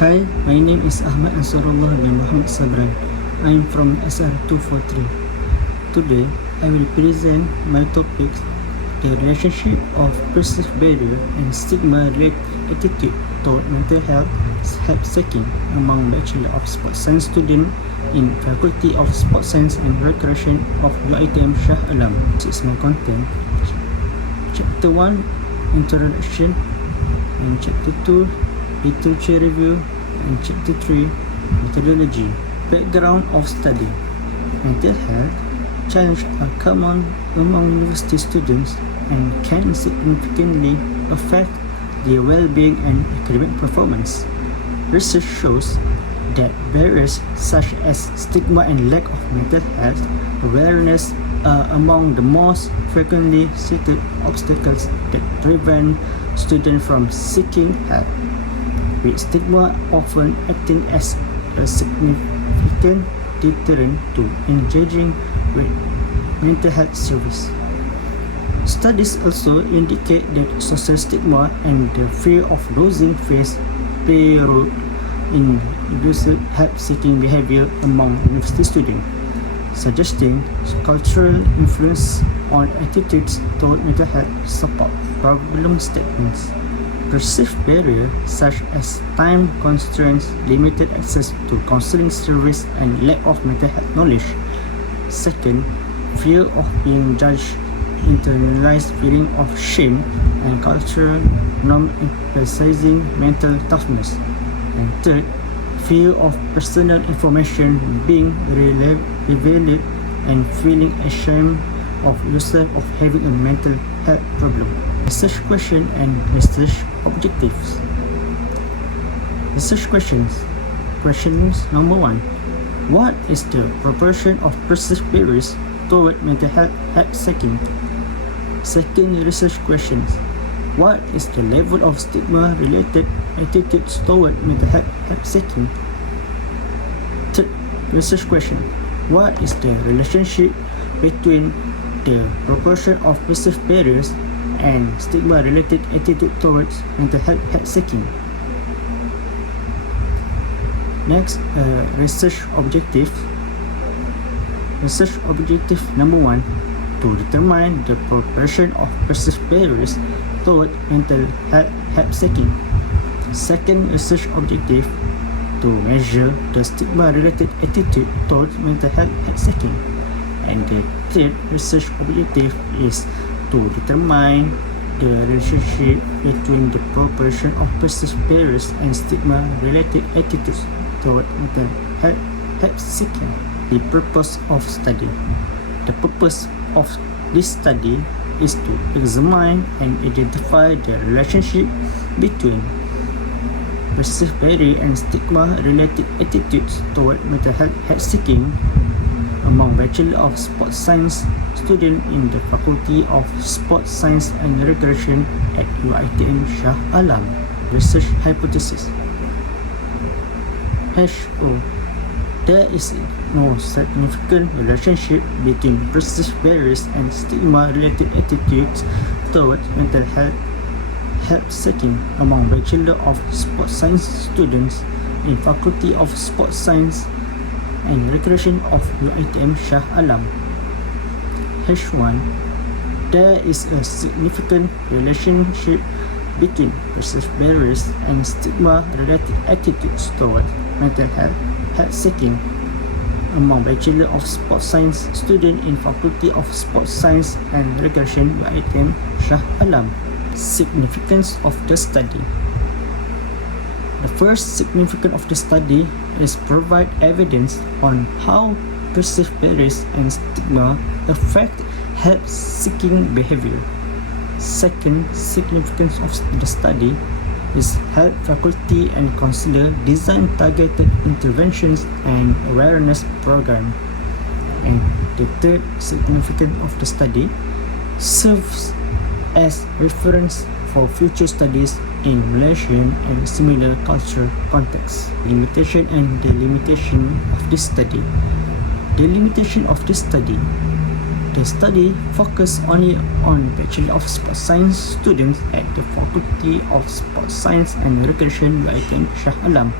Hi, my name is Ahmad Ansarullah bin Mohd Saberan. I am from SR243. Today, I will present my topic, the relationship of perceived barrier and stigma-related attitude toward mental health seeking among Bachelor of Sports Science students in Faculty of Sports Science and Recreation of UiTM Shah Alam. This is my content. Chapter 1, Introduction, and Chapter 2, Literature Review, and Chapter 3, Methodology. Background of study. Mental health challenges are common among university students and can significantly affect their well-being and academic performance. Research shows that barriers such as stigma and lack of mental health awareness are among the most frequently cited obstacles that prevent students from seeking help, with stigma often acting as a significant deterrent to engaging with mental health service. Studies also indicate that social stigma and the fear of losing face play a role in reduced help-seeking behavior among university students, suggesting cultural influence on attitudes toward mental health support problem statements. Perceived barriers such as time constraints, limited access to counseling service, and lack of mental health knowledge. Second, fear of being judged, internalized feeling of shame, and cultural norm emphasizing mental toughness. And third, fear of personal information being revealed and feeling ashamed of yourself of having a mental health problem. Research question and research objectives. Research questions. Questions number 1. What is the proportion of perceived barriers toward mental health help seeking? Second research questions. What is the level of stigma-related attitudes toward mental health help seeking? Third research question. What is the relationship between the proportion of perceived barriers and stigma-related attitude towards mental health help seeking? Next, research objective. Research objective number 1, to determine the proportion of perceived barriers toward mental health help seeking. Second research objective, to measure the stigma-related attitude towards mental health help seeking. And the third research objective is to determine the relationship between the proportion of perceived barriers and stigma-related attitudes toward mental health help seeking. The purpose of study. The purpose of this study is to examine and identify the relationship between perceived barrier and stigma-related attitudes toward mental health help seeking among Bachelor of Sports Science students in the Faculty of Sports Science and Recreation at UiTM Shah Alam. Research hypothesis. HO. There is no significant relationship between perceived barriers and stigma-related attitudes towards mental health help seeking among Bachelor of Sports Science students in Faculty of Sports Science and Recreation of UiTM Shah Alam. H1. There is a significant relationship between perceived barriers and stigma-related attitudes toward mental health help seeking among Bachelor of Sports Science students in Faculty of Sports Science and Recreation UiTM Shah Alam. Significance of the study. The first significance of the study is provide evidence on how perceived barriers and stigma affect help-seeking behavior. Second significance of the study is help faculty and counselor design targeted interventions and awareness program. And the third significance of the study serves as reference for future studies in Malaysian and similar cultural contexts. Limitation and delimitation of this study. The limitation of this study. The study focused only on Bachelor of Sports Science students at the Faculty of Sports Science and Recreation UiTM Shah Alam.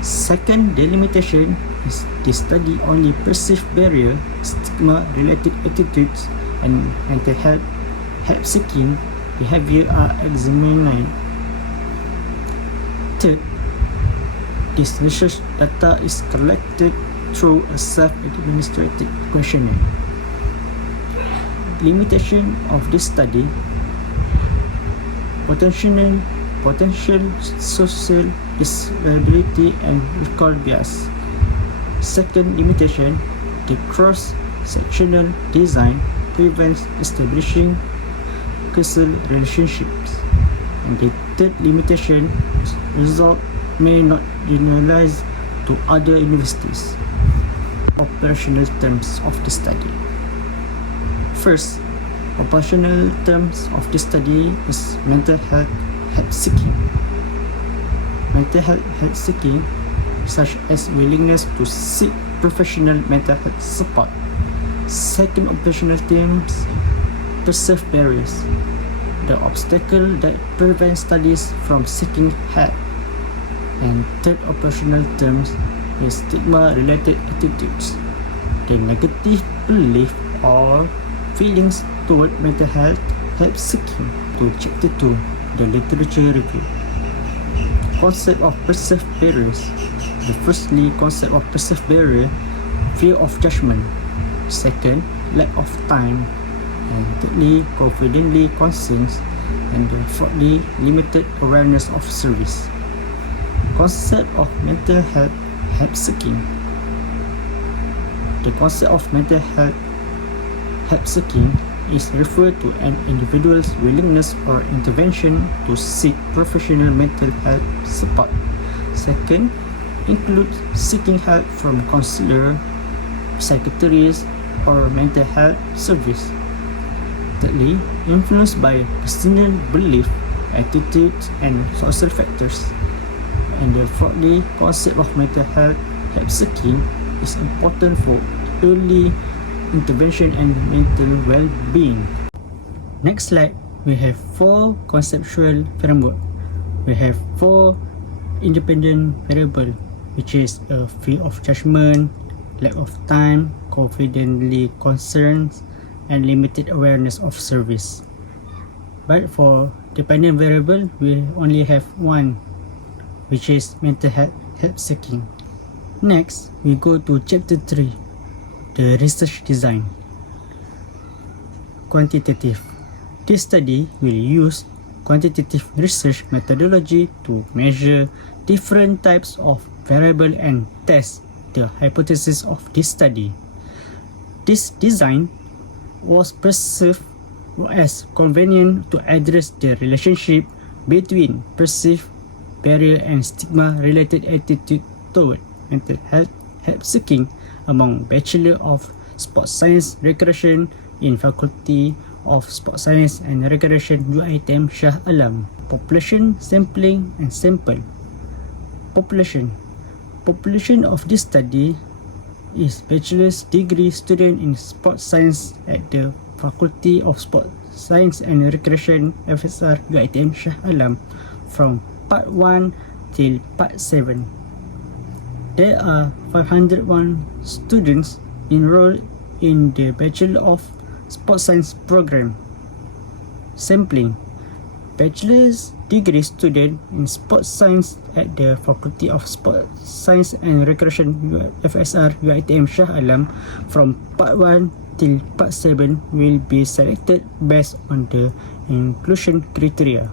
Second delimitation is the study only perceived barrier, stigma-related attitudes, and mental health help-seeking behavior are examined. Third, this research data is collected through a self-administrated questionnaire. Limitation of this study: potential social disability and recall bias. Second limitation, the cross-sectional design prevents establishing causal relationships. And the third limitation, result may not generalize to other universities. Operational terms of the study. First, operational terms of the study is mental health help-seeking. Mental health help-seeking, such as willingness to seek professional mental health support. Second operational terms, perceived barriers, the obstacle that prevent studies from seeking help. And third operational terms is stigma-related attitudes, the negative belief or feelings toward mental health help-seeking. To Chapter 2, the literature review. Concept of perceived barriers. The firstly, concept of perceived barrier, fear of judgment. Second, lack of time. And thirdly, confidently concerns. And fourthly, limited awareness of service. Concept of mental health help-seeking. The concept of mental health help-seeking is referred to an individual's willingness or intervention to seek professional mental health support. Second, includes seeking help from counselor, psychiatrist, or mental health service. Thirdly, influenced by personal belief, attitudes, and social factors. And fourthly, concept of mental health help-seeking is important for early intervention and mental well-being. Next slide, we have 4 conceptual framework. We have 4 independent variable, which is a fear of judgment, lack of time, confidently concerns, and limited awareness of service. But for dependent variable, we only have 1, which is mental health help-seeking. Next, we go to Chapter 3, the research design. Quantitative. This study will use quantitative research methodology to measure different types of variable and test the hypothesis of this study. This design was perceived as convenient to address the relationship between perceived barrier and stigma-related attitude toward mental health help-seeking among Bachelor of Sports Science Recreation in Faculty of Sports Science and Recreation UiTM Shah Alam. Population sampling and sample. Population of this study is bachelor's degree student in Sports Science at the Faculty of Sports Science and Recreation FSR UiTM Shah Alam from Part 1 till Part 7. There are 501 students enrolled in the Bachelor of Sports Science program. Sampling. Bachelor's degree student in Sports Science at the Faculty of Sports Science and Recreation FSR UiTM Shah Alam from Part 1 till Part 7 will be selected based on the inclusion criteria.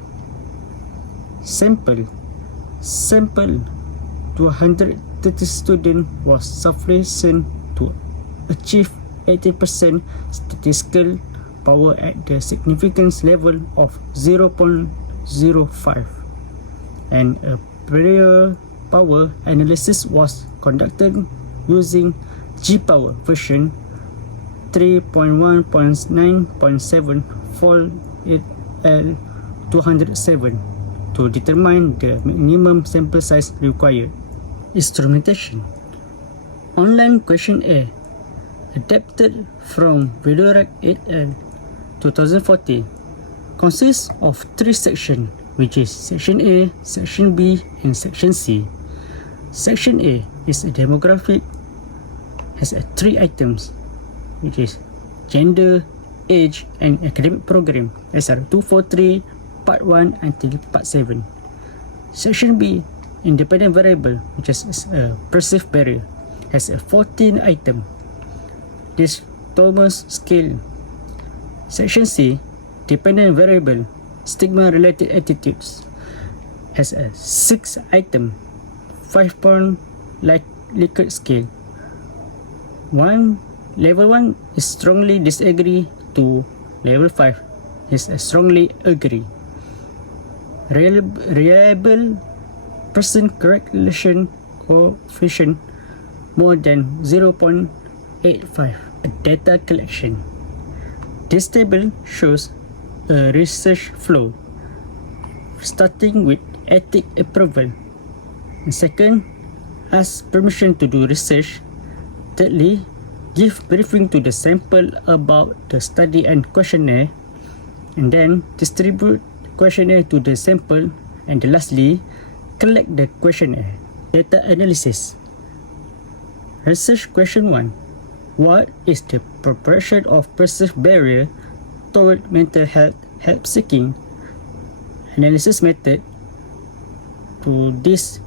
Sample 230 students was sufficient to achieve 80% statistical power at the significance level of 0.05, and a prior power analysis was conducted using G-power version 3.1.9.7 for L207 to determine the minimum sample size required. Instrumentation. Online questionnaire adapted from Vedorak et al. 2014 consists of 3 sections, which is Section A, Section B, and Section C. Section A is a demographic, has three items, which is gender, age, and academic program, SR243, Part 1 until Part 7. Section B, independent variable, which is a perceived barrier, has a 14 item. This Thomas scale. Section C, dependent variable, stigma-related attitudes, has a 6 item, 5-point Likert scale. Level 1 is strongly disagree to level 5 is strongly agree. Reliable person correlation coefficient more than 0.85. Data collection. This table shows a research flow, starting with ethic approval. And second, ask permission to do research. Thirdly, give briefing to the sample about the study and questionnaire, and then distribute questionnaire to the sample, and lastly, collect the questionnaire. Data analysis. Research question 1. What is the proportion of perceived barrier toward mental health help seeking? Analysis method to this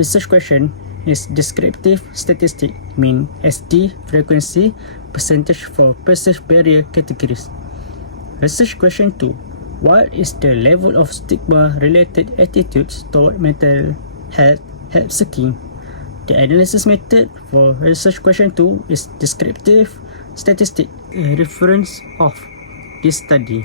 research question is descriptive statistic, mean SD, frequency, percentage for perceived barrier categories. Research question 2. What is the level of stigma-related attitudes toward mental health help seeking? The analysis method for research question 2 is descriptive statistic. A reference of this study